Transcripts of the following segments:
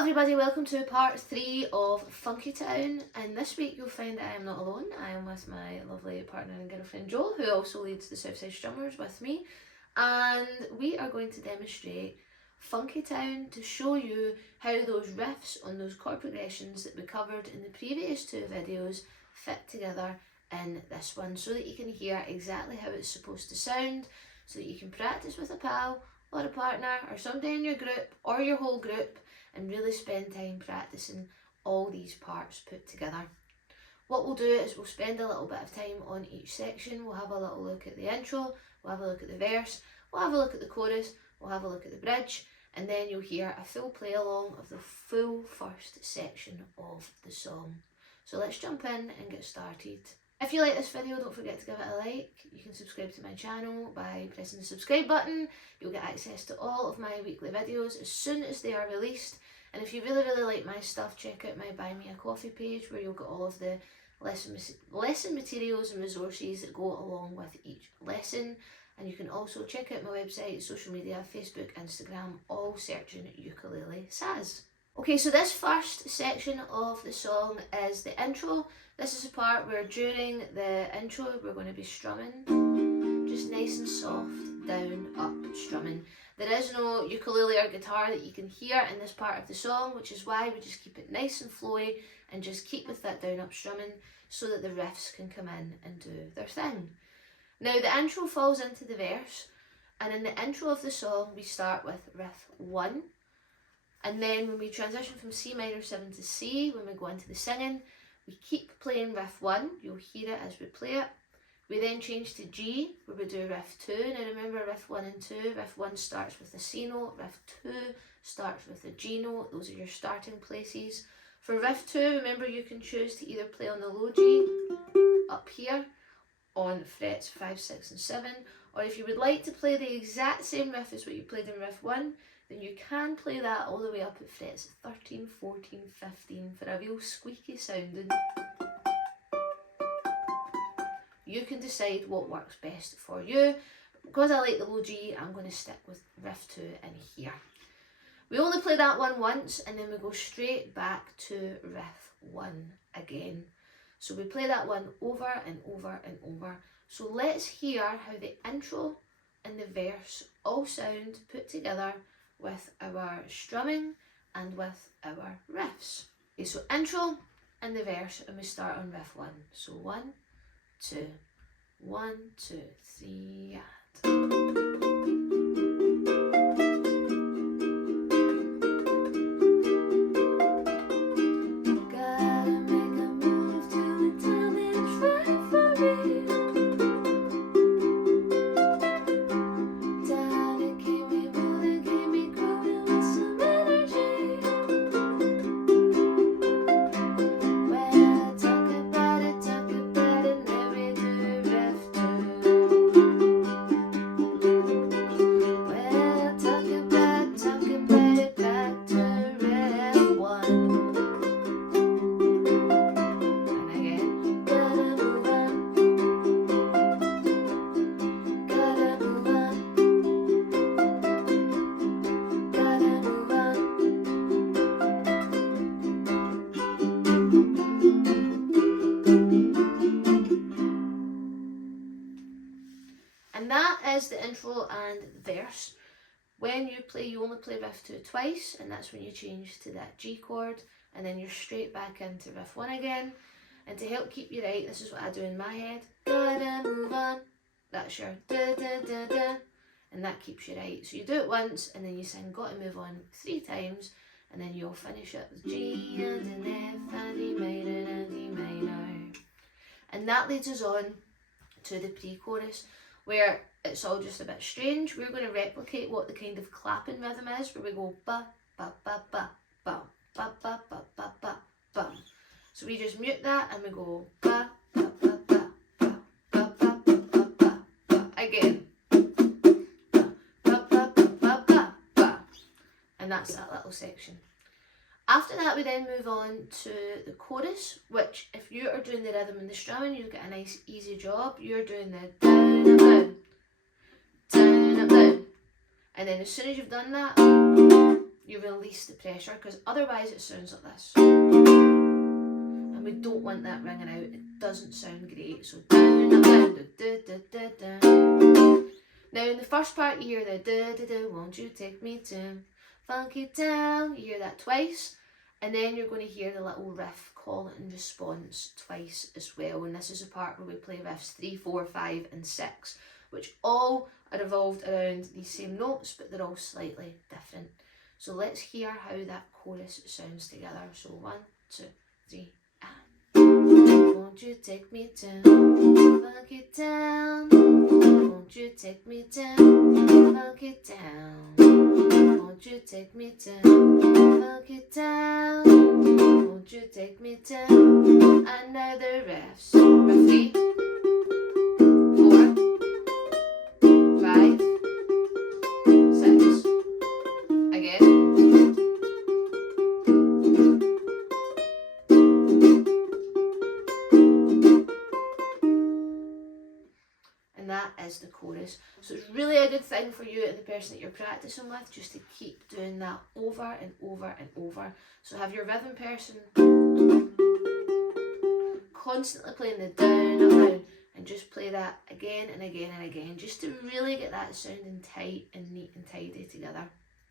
everybody, welcome to part 3 of Funkytown, and this week you'll find that I am not alone. I am with my lovely partner and girlfriend Joel, who also leads the Southside Strummers with me, and we are going to demonstrate Funkytown to show you how those riffs on those chord progressions that we covered in the previous 2 videos fit together in this one, so that you can hear exactly how it's supposed to sound, so that you can practice with a pal or a partner or somebody in your group or your whole group and really spend time practicing all these parts put together. What we'll do is we'll spend a little bit of time on each section. We'll have a little look at the intro, we'll have a look at the verse, we'll have a look at the chorus, we'll have a look at the bridge, and then you'll hear a full play along of the full first section of the song. So let's jump in and get started. If you like this video, don't forget to give it a like. You can subscribe to my channel by pressing the subscribe button. You'll get access to all of my weekly videos as soon as they are released. And if you really like my stuff, check out my BuyMeCoffee page, where you'll get all of the lesson materials and resources that go along with each lesson. And you can also check out my website, social media, Facebook, Instagram, all searching Ukulele Saz. Okay, so this first section of the song is the intro. This is the part where during the intro we're going to be strumming, just nice and soft, down, up strumming. There is no ukulele or guitar that you can hear in this part of the song, which is why we just keep it nice and flowy and just keep with that down, up strumming so that the riffs can come in and do their thing. Now the intro falls into the verse, and in the intro of the song we start with riff 1. And then when we transition from C minor 7 to C, when we go into the singing, we keep playing riff 1, you'll hear it as we play it. We then change to G, where we do riff 2. Now remember, riff 1 and 2, riff 1 starts with the C note, riff 2 starts with the G note, those are your starting places. For riff 2, remember you can choose to either play on the low G, up here, on frets 5, 6 and 7, or if you would like to play the exact same riff as what you played in riff 1, then you can play that all the way up at frets 13, 14, 15 for a real squeaky sounding. You can decide what works best for you. Because I like the low G, I'm going to stick with riff 2 in here. We only play that one once, and then we go straight back to riff 1 again. So we play that one over and over and over. So let's hear how the intro and the verse all sound put together with our strumming and with our riffs. Okay, so intro and the verse, and we start on riff 1. So 1, 2, 1, 2, 3, and. And that is the intro and the verse. When you play, you only play riff 2 twice, and that's when you change to that G chord, and then you're straight back into riff 1 again. And to help keep you right, this is what I do in my head. Gotta move on. That's your da da da da, and that keeps you right. So you do it once, and then you sing gotta move on 3 times, and then you'll finish it with G and an F and D minor and D minor. And that leads us on to the pre-chorus, where it's all just a bit strange. We're going to replicate what the kind of clapping rhythm is, where we go ba ba ba ba ba ba ba ba ba ba ba. So we just mute that and we go ba ba ba ba ba ba ba ba ba ba again. Ba ba ba ba ba ba. And that's that little section. After that, we then move on to the chorus, which if you are doing the rhythm and the strumming, you've got a nice easy job. You're doing the down, up, down, down, up, down. And then as soon as you've done that, you release the pressure, because otherwise it sounds like this. And we don't want that ringing out. It doesn't sound great. So down, up, down, da, da, da, da, da. Now in the first part you hear the da da da, won't you take me to Funkytown? You hear that twice. And then you're going to hear the little riff, call and response, twice as well. And this is a part where we play riffs 3, 4, 5 and 6, which all are revolved around these same notes, but they're all slightly different. So let's hear how that chorus sounds together. So 1, 2, 3, and won't you take me to Funkytown? Won't you take me to Funkytown? Won't you take me to Funkytown? Won't you take me to another riffs? Riff 3, 4, 5, 6. Again. And that is the chorus. So it's really a good thing for you and the person that you're practicing with, just to keep doing that over and over and over. So have your rhythm person constantly playing the down, up, down, and just play that again and again and again, just to really get that sounding tight and neat and tidy together.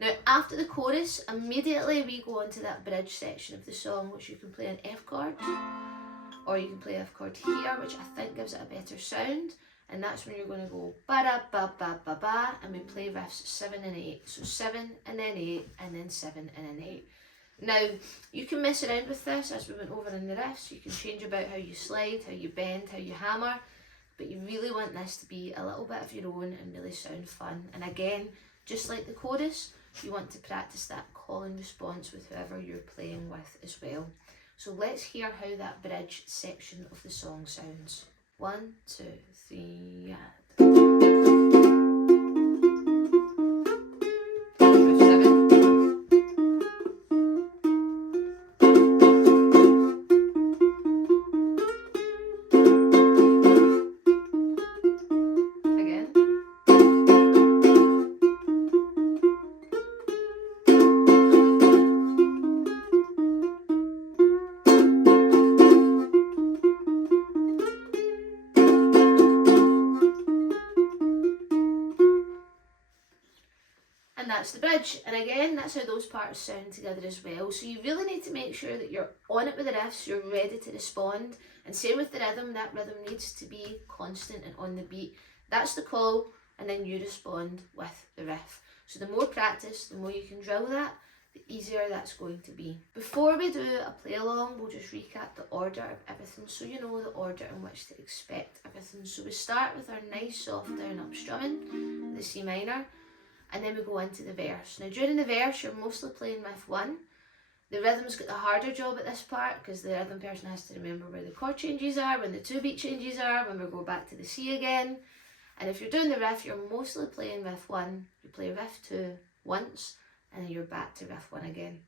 Now after the chorus, immediately we go on to that bridge section of the song, which you can play an F chord, or you can play F chord here, which I think gives it a better sound. And that's when you're going to go ba-da-ba-ba-ba-ba, and we play riffs 7 and 8. So 7 and then 8 and then 7 and then 8. Now, you can mess around with this as we went over in the riffs. You can change about how you slide, how you bend, how you hammer. But you really want this to be a little bit of your own and really sound fun. And again, just like the chorus, you want to practice that call and response with whoever you're playing with as well. So let's hear how that bridge section of the song sounds. 1, 2, 3, and riff 7. Again. And that's the bridge. And again, that's how those parts sound together as well. So you really need to make sure that you're on it with the riffs, you're ready to respond. And same with the rhythm, that rhythm needs to be constant and on the beat. That's the call, and then you respond with the riff. So the more practice, the more you can drill that, the easier that's going to be. Before we do a play along, we'll just recap the order of everything, so you know the order in which to expect everything. So we start with our nice soft down up strumming, the C minor, and then we go into the verse. Now during the verse, you're mostly playing with 1. The rhythm's got the harder job at this part, because the rhythm person has to remember where the chord changes are, when the 2 beat changes are, when we go back to the C again. And if you're doing the riff, you're mostly playing riff 1. You play riff 2 once, and then you're back to riff 1 again.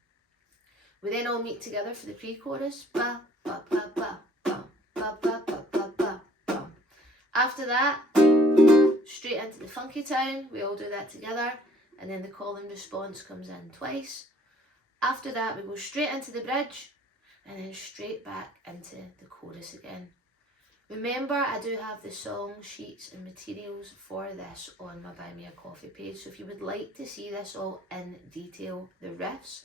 We then all meet together for the pre-chorus. Ba, ba, ba, ba, ba, ba, ba, ba, ba, ba, ba. After that, straight into the Funkytown. We all do that together, and then the call and response comes in twice. After that, we go straight into the bridge, and then straight back into the chorus again. Remember, I do have the song sheets and materials for this on my BuyMeCoffee page, so if you would like to see this all in detail, the riffs,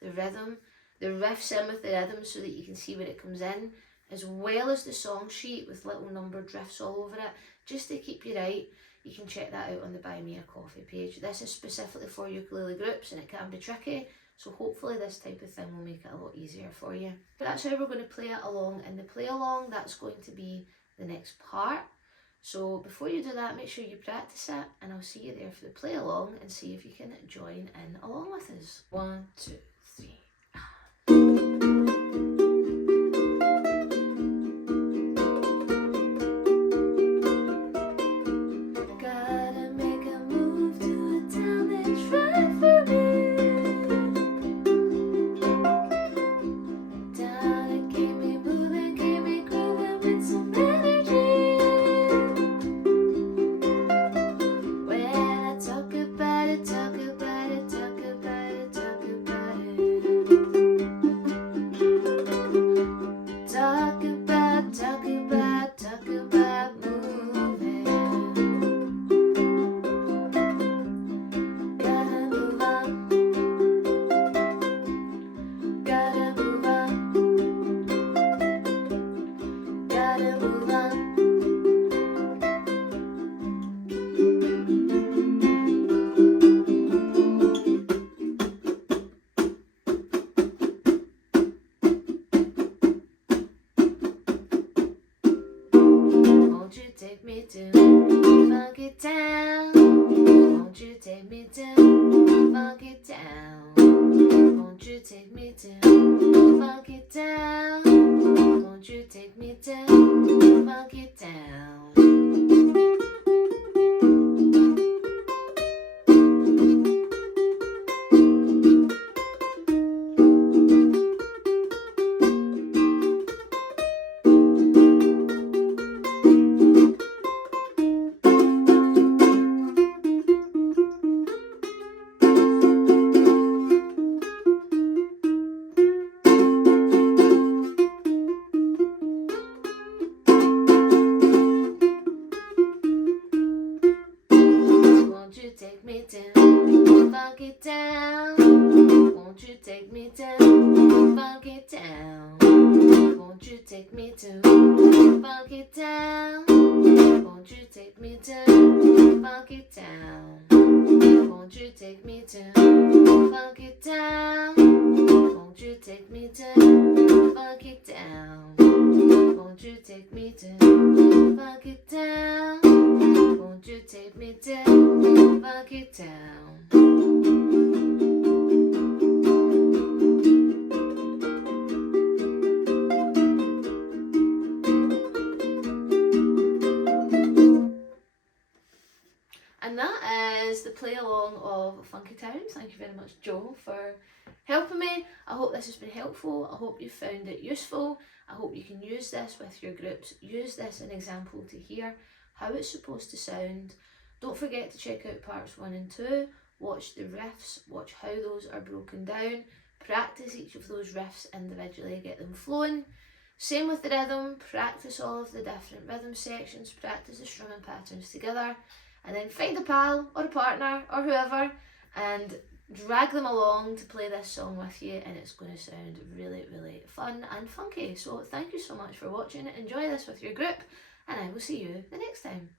the rhythm, the riffs in with the rhythm so that you can see where it comes in, as well as the song sheet with little numbered riffs all over it, just to keep you right, you can check that out on the BuyMeCoffee page. This is specifically for ukulele groups, and it can be tricky, so hopefully this type of thing will make it a lot easier for you. But that's how we're going to play it along. In the play along, that's going to be the next part. So before you do that, make sure you practice it, and I'll see you there for the play along and see if you can join in along with us. 1, 2, 3. Talk about it, talk about it, talk about it, talk take me to Funkytown? Won't you take me to Funkytown? Won't you take me to Funkytown? Won't you take me to Funkytown? Won't you take me to Funkytown? Won't you take me to Funkytown? Won't you take me to Funkytown? Won't you take me to Funkytown? Won't you take me to Funkytown? Won't you take me to Funkytown? And that is the play along of Funkytown. Thank you very much, Joe, for helping me. I hope this has been helpful. I hope you found it useful. I hope you can use this with your groups. Use this as an example to hear how it's supposed to sound. Don't forget to check out parts 1 and 2. Watch the riffs, watch how those are broken down. Practice each of those riffs individually, get them flowing. Same with the rhythm, practice all of the different rhythm sections, practice the strumming patterns together. And then find a pal or a partner or whoever and drag them along to play this song with you, and it's going to sound really, really fun and funky. So thank you so much for watching. Enjoy this with your group, and I will see you the next time.